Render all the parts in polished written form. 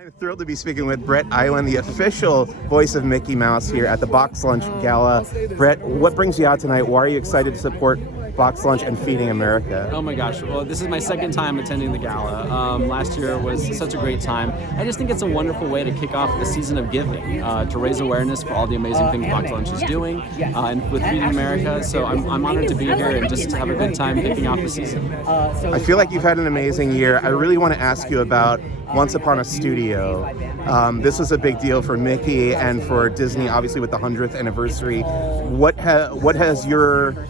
I'm thrilled to be speaking with Bret Iwan, the official voice of Mickey Mouse here at the Box Lunch Gala. Bret, what brings you out tonight? Why are you excited to support Box Lunch and Feeding America? Oh my gosh, well this is my second time attending the gala. Last year was such a great time. I just think it's a wonderful way to kick off the season of giving, to raise awareness for all the amazing things Box Lunch is doing, and with Feeding America, so I'm honored to be here and just have a good time kicking off the season. I feel like you've had an amazing year. I really want to ask you about Once Upon a Studio. This was a big deal for Mickey and for Disney, obviously with the 100th anniversary. What has your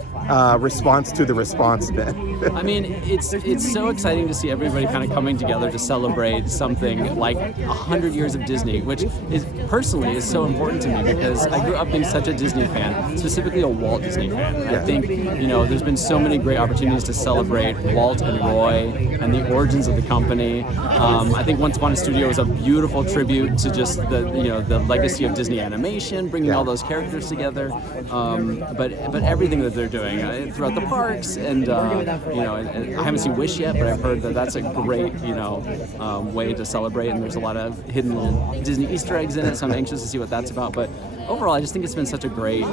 response to the response been? I mean, it's so exciting to see everybody kind of coming together to celebrate something like 100 years of Disney, which is personally is so important to me because I grew up being such a Disney fan, specifically a Walt Disney fan. And I think, there's been so many great opportunities to celebrate Walt and Roy and the origins of the company. I think Once Upon a Studio is a beautiful tribute to just the legacy of Disney animation, bringing all those characters together. But everything that they're doing throughout the parks, and I haven't seen Wish yet, but I've heard that that's a great way to celebrate, and there's a lot of hidden little Disney Easter eggs in it, so I'm anxious to see what that's about. But overall, I just think it's been such a great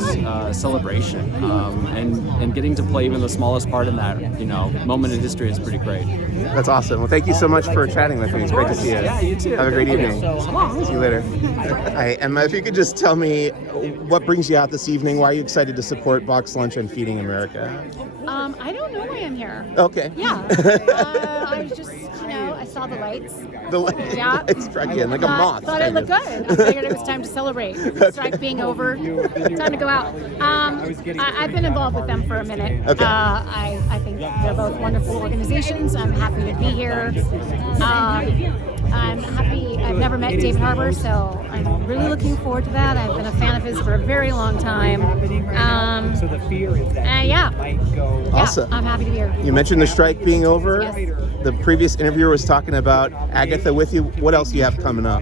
celebration, and getting to play even the smallest part in that moment in history is pretty great. That's awesome. Well, thank you so much for chatting with me. It's great to see you. Yeah, you too. Have a great evening. So See you later. Hi, Emma, if you could just tell me what brings you out this evening, why are you excited to support Box Lunch and Feeding America? I don't know why I'm here. Okay. Yeah. I was just, I saw the lights. The lights struck in like a moth. Thought it looked good. I figured it was time to celebrate. The strike being over, time to go out. I've been involved with them for a minute. Okay. I think they're both wonderful organizations. I'm happy to be here. I'm happy. I've never met David Harbour, so I'm really looking forward to that. I've been a fan of his for a very long time. Awesome. I'm happy to be here. You mentioned the strike being over. Yes. The previous interviewer was talking about Agatha with you. What else do you have coming up?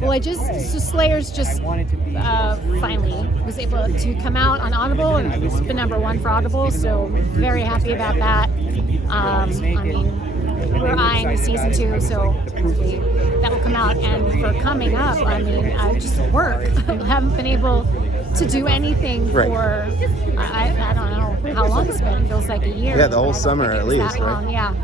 Well, Slayers just finally was able to come out on Audible, and it's been #1 for Audible, so very happy about that. We're eyeing season 2, so hopefully that will come out. And for coming up, I just work. I haven't been able to do anything for, I don't know how long it's been. It feels like a year. Yeah, the whole summer at least, that long, yeah.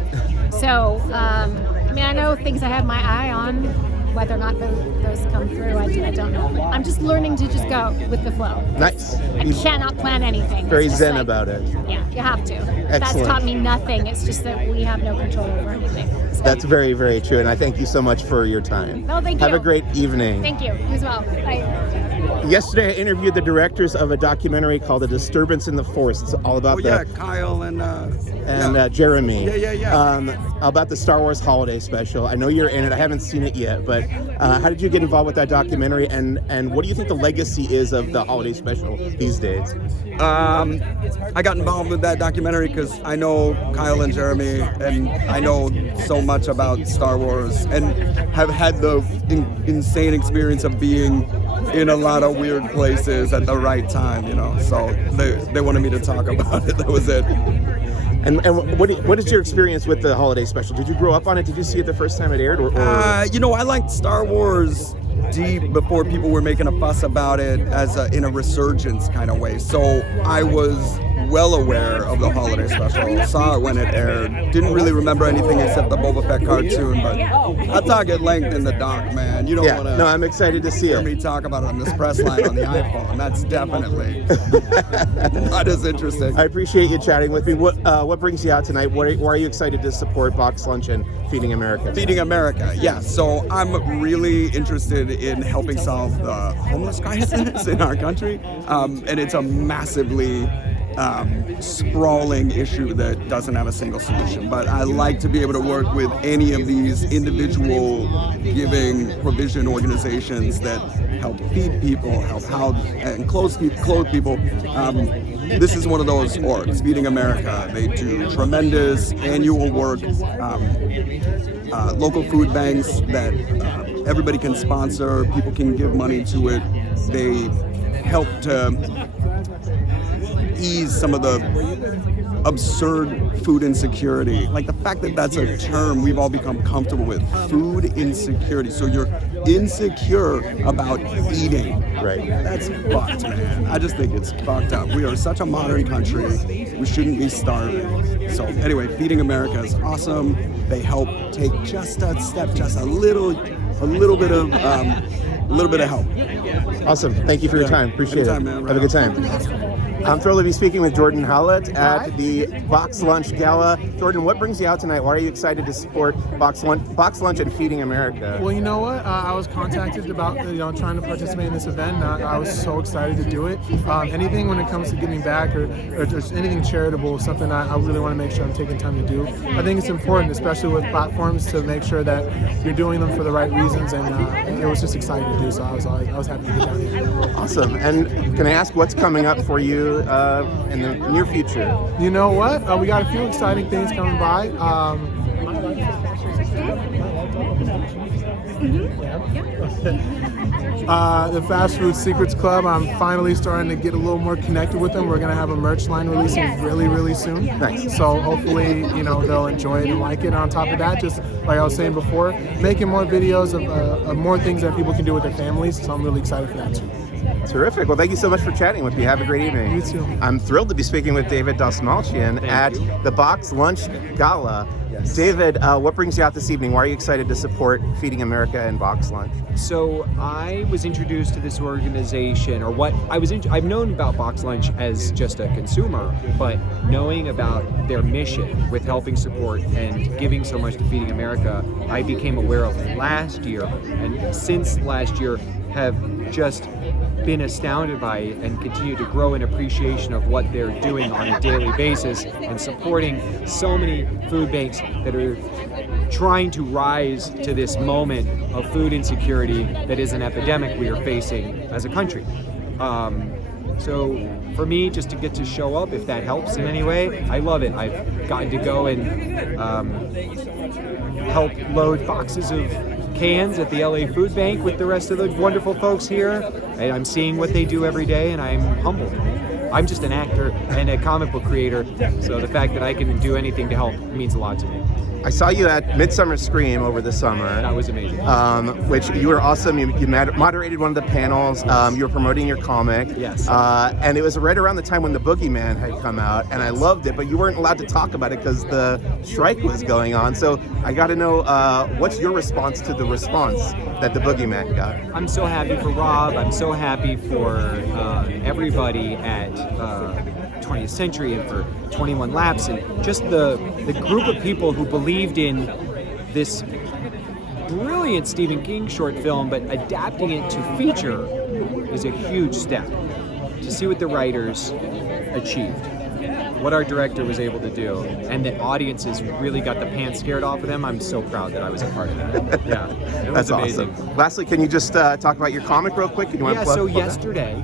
So, I know things I have my eye on. Whether or not those come through, I don't know. I'm just learning to just go with the flow. Nice. I cannot plan anything. Very zen about it. Yeah, you have to. Excellent. That's taught me nothing. It's just that we have no control over anything. So. That's very, very true, and I thank you so much for your time. No, thank you. Have a great evening. Thank you. You as well. Bye. Yesterday, I interviewed the directors of a documentary called "A Disturbance in the Force." It's all about Kyle and Jeremy. Yeah. About the Star Wars Holiday Special. I know you're in it. I haven't seen it yet, but how did you get involved with that documentary? And what do you think the legacy is of the Holiday Special these days? I got involved with that documentary because I know Kyle and Jeremy, and I know so much about Star Wars, and have had the insane experience of being in a lot of weird places at the right time, So they wanted me to talk about it. That was it. And what is your experience with the Holiday Special? Did you grow up on it? Did you see it the first time it aired? I liked Star Wars deep before people were making a fuss about it in a resurgence kind of way. So I was well aware of the Holiday Special, saw it when it aired, didn't really remember anything except the Boba Fett cartoon, but I'll talk at length in the doc, man. You don't want to. No, I'm excited to see hear it. me talk about it on this press line on the iPhone. That's definitely not as interesting. I appreciate you chatting with me. What brings you out tonight? Why are you excited to support Box Lunch and Feeding America? Feeding America, yeah. So I'm really interested in helping solve the homeless crisis in our country, and it's a massively sprawling issue that doesn't have a single solution. But I like to be able to work with any of these individual giving provision organizations that help feed people, help house and clothe people. This is one of those orgs, Feeding America. They do tremendous annual work, local food banks that everybody can sponsor, people can give money to it. They help to ease some of the absurd food insecurity. Like the fact that that's a term we've all become comfortable with. Food insecurity. So you're insecure about eating. Right. That's fucked, man. I just think it's fucked up. We are such a modern country. We shouldn't be starving. So anyway, Feeding America is awesome. They help take just a step, just a little bit of help. Awesome. Thank you for your time. Appreciate Anytime, it. man. Have a good time. I'm thrilled to be speaking with Jordan Howlett at the Box Lunch Gala. Jordan, what brings you out tonight? Why are you excited to support Box Lunch and Feeding America? Well, you know what? I was contacted about trying to participate in this event. I was so excited to do it. Anything when it comes to giving back or just anything charitable is something I really want to make sure I'm taking time to do. I think it's important, especially with platforms, to make sure that you're doing them for the right reasons. And it was just exciting to do. So I was happy to get down here. Awesome. And can I ask what's coming up for you in the near future? You know what? We got a few exciting things coming by. The Fast Food Secrets Club, I'm finally starting to get a little more connected with them. We're going to have a merch line releasing really, really soon. Nice. So hopefully, they'll enjoy it and like it. On top of that, just like I was saying before, making more videos of more things that people can do with their families. So I'm really excited for that too. Terrific. Well, thank you so much for chatting with me. Have a great evening. You too. I'm thrilled to be speaking with David Dastmalchian at the Box Lunch Gala. Yes. David, what brings you out this evening? Why are you excited to support Feeding America and Box Lunch? So I was introduced to this organization, I've known about Box Lunch as just a consumer, but knowing about their mission with helping support and giving so much to Feeding America, I became aware of last year, and since last year have just been astounded by and continue to grow in appreciation of what they're doing on a daily basis and supporting so many food banks that are trying to rise to this moment of food insecurity that is an epidemic we are facing as a country. So for me, just to get to show up, if that helps in any way, I love it. I've gotten to go and help load boxes of cans at the LA Food Bank with the rest of the wonderful folks here. And I'm seeing what they do every day, and I'm humbled. I'm just an actor and a comic book creator, so the fact that I can do anything to help means a lot to me. I saw you at Midsummer Scream over the summer. That was amazing. Which you were awesome. You moderated one of the panels. You were promoting your comic. Yes. And it was right around the time when The Boogeyman had come out, and I loved it, but you weren't allowed to talk about it because the strike was going on. So I got to know, what's your response to the response that The Boogeyman got? I'm so happy for Rob. I'm so happy for everybody at 20th Century and for 21 Laps, and just the group of people who believed in this brilliant Stephen King short film, but adapting it to feature is a huge step. To see what the writers achieved, what our director was able to do, and that audiences really got the pants scared off of them, I'm so proud that I was a part of that. Yeah, it was That's amazing. awesome. Lastly, can you just talk about your comic real quick? So yesterday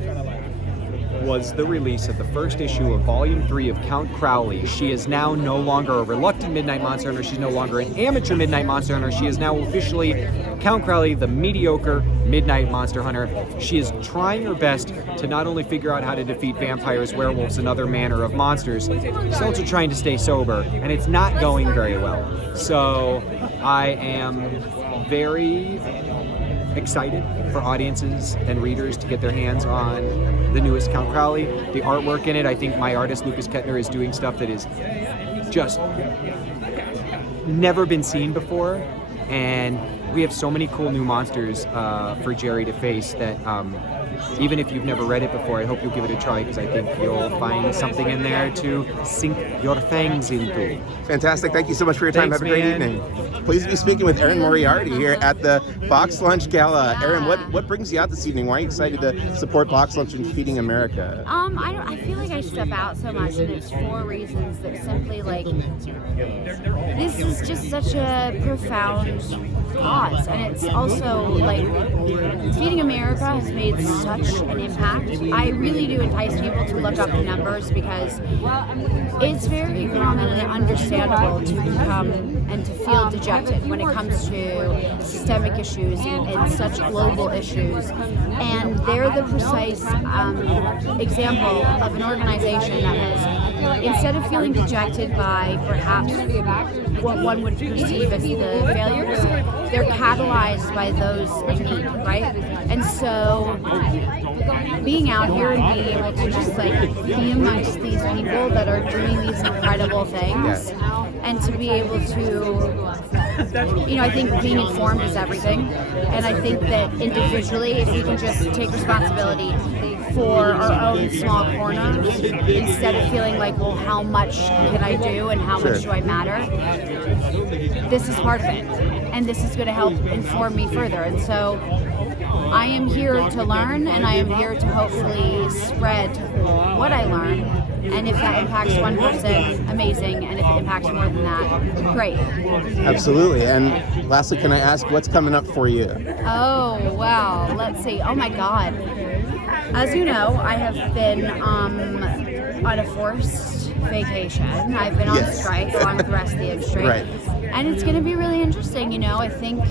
was the release of the first issue of Volume 3 of Count Crowley. She is now no longer a reluctant Midnight Monster Hunter. She's no longer an amateur Midnight Monster Hunter. She is now officially Count Crowley, the mediocre Midnight Monster Hunter. She is trying her best to not only figure out how to defeat vampires, werewolves, and other manner of monsters, she's also trying to stay sober, and it's not going very well. So I am very excited for audiences and readers to get their hands on the newest Count Crowley. The artwork in it, I think my artist Lucas Kettner is doing stuff that is just never been seen before, and we have so many cool new monsters for Jerry to face that even if you've never read it before, I hope you'll give it a try, because I think you'll find something in there to sink your fangs into. Fantastic. Thank you so much for your time. Thanks, Have a great man. evening. Pleased to be speaking with Erin Moriarty here at the Box Lunch Gala. Erin, what brings you out this evening? Why are you excited to support Box Lunch and Feeding America? I feel like I step out so much, and it's for reasons that simply, like, this is just such a profound cause, and it's also, like, Feeding America has made such an impact. I really do entice people to look up the numbers, because it's very common and understandable to become and to feel dejected when it comes to systemic issues and such global issues. And they're the precise example of an organization that has instead of feeling dejected by perhaps what one would perceive as the failures, they're catalyzed by those of need, right? And so being out here and being able to just like be amongst these people that are doing these incredible things, and to be able to, you know, I think being informed is everything. And I think that individually, if we can just take responsibility for our own small corner, instead of feeling like, well, how much can I do and how much do I matter? This is part of it. And this is going to help inform me further. And so I am here to learn, and I am here to hopefully spread what I learn. And if that impacts one person, amazing. And if it impacts more than that, great. Absolutely. And lastly, can I ask what's coming up for you? Oh, wow. Let's see. Oh, my God. As you know, I have been on a forced vacation. I've been on strike along with the rest of the industry. Right. And it's going to be really interesting. You know, I think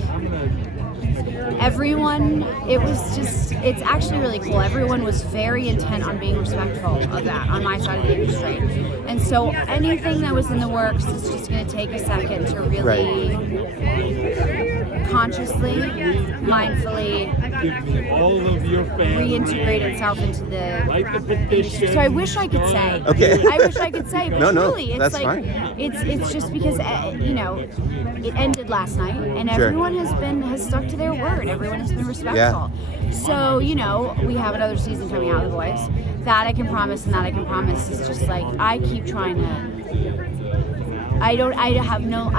everyone, it's actually really cool. Everyone was very intent on being respectful of that on my side of the industry. And so anything that was in the works is just going to take a second to really consciously, mindfully reintegrate itself into the industry. So I wish I could say. Okay. I wish I could say, but truly, it's that's like fine. it's just because you know, it ended last night, and everyone has stuck to their word. Everyone has been respectful. So, you know, we have another season coming out of The Voice. That I can promise, and that I can promise is just like I keep trying to. I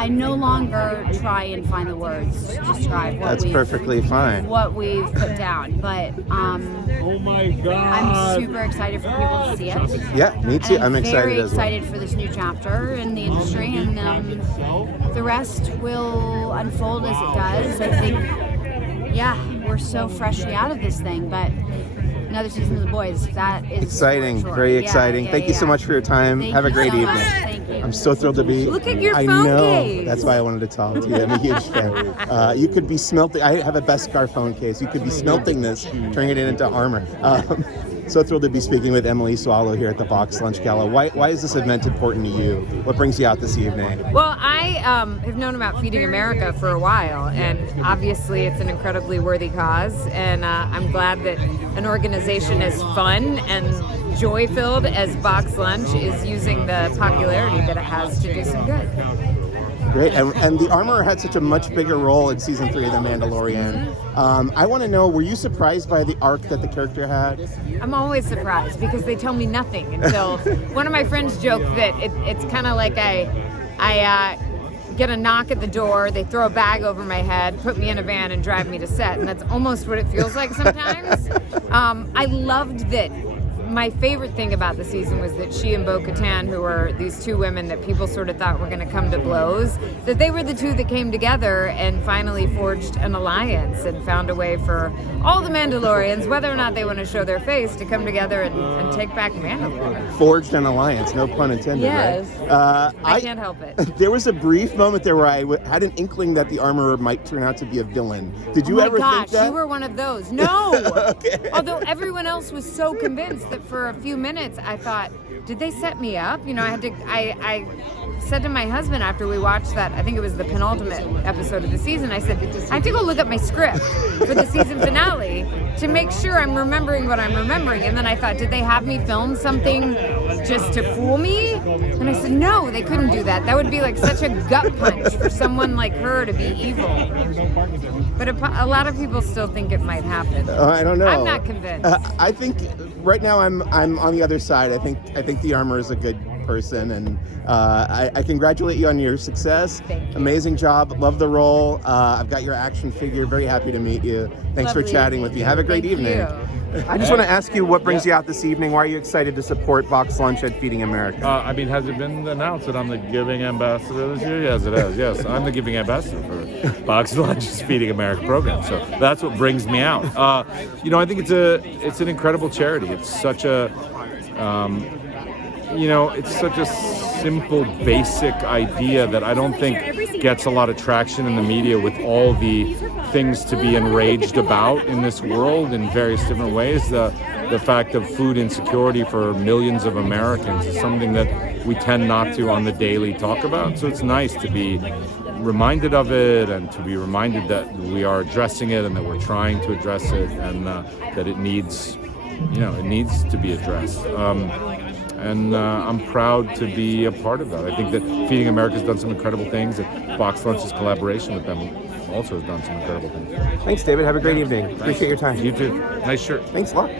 no longer try and find the words to describe what That's perfectly fine. What we've put down, but oh my God, I'm super excited for people to see it. Yeah, me too. And I'm excited very as well. excited for this new chapter in the industry, and the rest will unfold as it does. I think, we're so freshly out of this thing, but another season of The Boys, that is exciting, sure. very exciting. Thank you so much for your time. Have a great so evening. much. Thank you. I'm so thrilled to be. Look at your I phone know. case. That's why I wanted to talk to you. I'm a huge fan. You could be smelting. I have a Beskar phone case. You could be smelting this, turning it into armor. So thrilled to be speaking with Emily Swallow here at the Box Lunch Gala. Why is this event important to you? What brings you out this evening? Well, I have known about Feeding America for a while, and obviously it's an incredibly worthy cause, and I'm glad that an organization as fun and joy-filled as Box Lunch is using the popularity that it has to do some good. Great, and the Armorer had such a much bigger role in season 3 of The Mandalorian. I want to know, were you surprised by the arc that the character had? I'm always surprised because they tell me nothing until one of my friends joked that it's kind of like I get a knock at the door, they throw a bag over my head, put me in a van, and drive me to set, and that's almost what it feels like sometimes. I loved that. My favorite thing about the season was that she and Bo-Katan, who were these two women that people sort of thought were going to come to blows, that they were the two that came together and finally forged an alliance and found a way for all the Mandalorians, whether or not they want to show their face, to come together and take back Mandalore. Forged an alliance, no pun intended, yes. Right? I can't help it. There was a brief moment there where I had an inkling that the Armorer might turn out to be a villain. Did you ever think that? You were one of those. No! Okay. Although everyone else was so convinced that for a few minutes I thought, did they set me up? You know, I said to my husband after we watched that, I think it was the penultimate episode of the season, I said, I have to go look up my script for the season finale to make sure I'm remembering what I'm remembering. And then I thought, did they have me film something just to fool me? And I said, no, they couldn't do that. That would be like such a gut punch for someone like her to be evil. But a lot of people still think it might happen. I don't know. I'm not convinced. I think right now I'm on the other side. I think the Armorer is a good person, and I congratulate you on your success. Thank you. Amazing job. Love the role. I've got your action figure. Very happy to meet you. Thanks for chatting with me. Have a great evening. You. I just want to ask you what brings you out this evening. Why are you excited to support Box Lunch at Feeding America? I mean, has it been announced that I'm the giving ambassador this year? Yes, it has. Yes, I'm the giving ambassador for Box Lunch's Feeding America program. So that's what brings me out. I think it's an incredible charity. It's such a, it's such a simple, basic idea that I don't think gets a lot of traction in the media with all the things to be enraged about in this world in various different ways. The the fact of food insecurity for millions of Americans is something that we tend not to on the daily talk about. So it's nice to be reminded of it and to be reminded that we are addressing it and that we're trying to address it and that it needs, it needs to be addressed. And I'm proud to be a part of that. I think that Feeding America has done some incredible things, and Box Lunch's collaboration with them also has done some incredible things. Thanks, David. Have a great evening. Appreciate your time. You too. Nice shirt. Thanks a lot.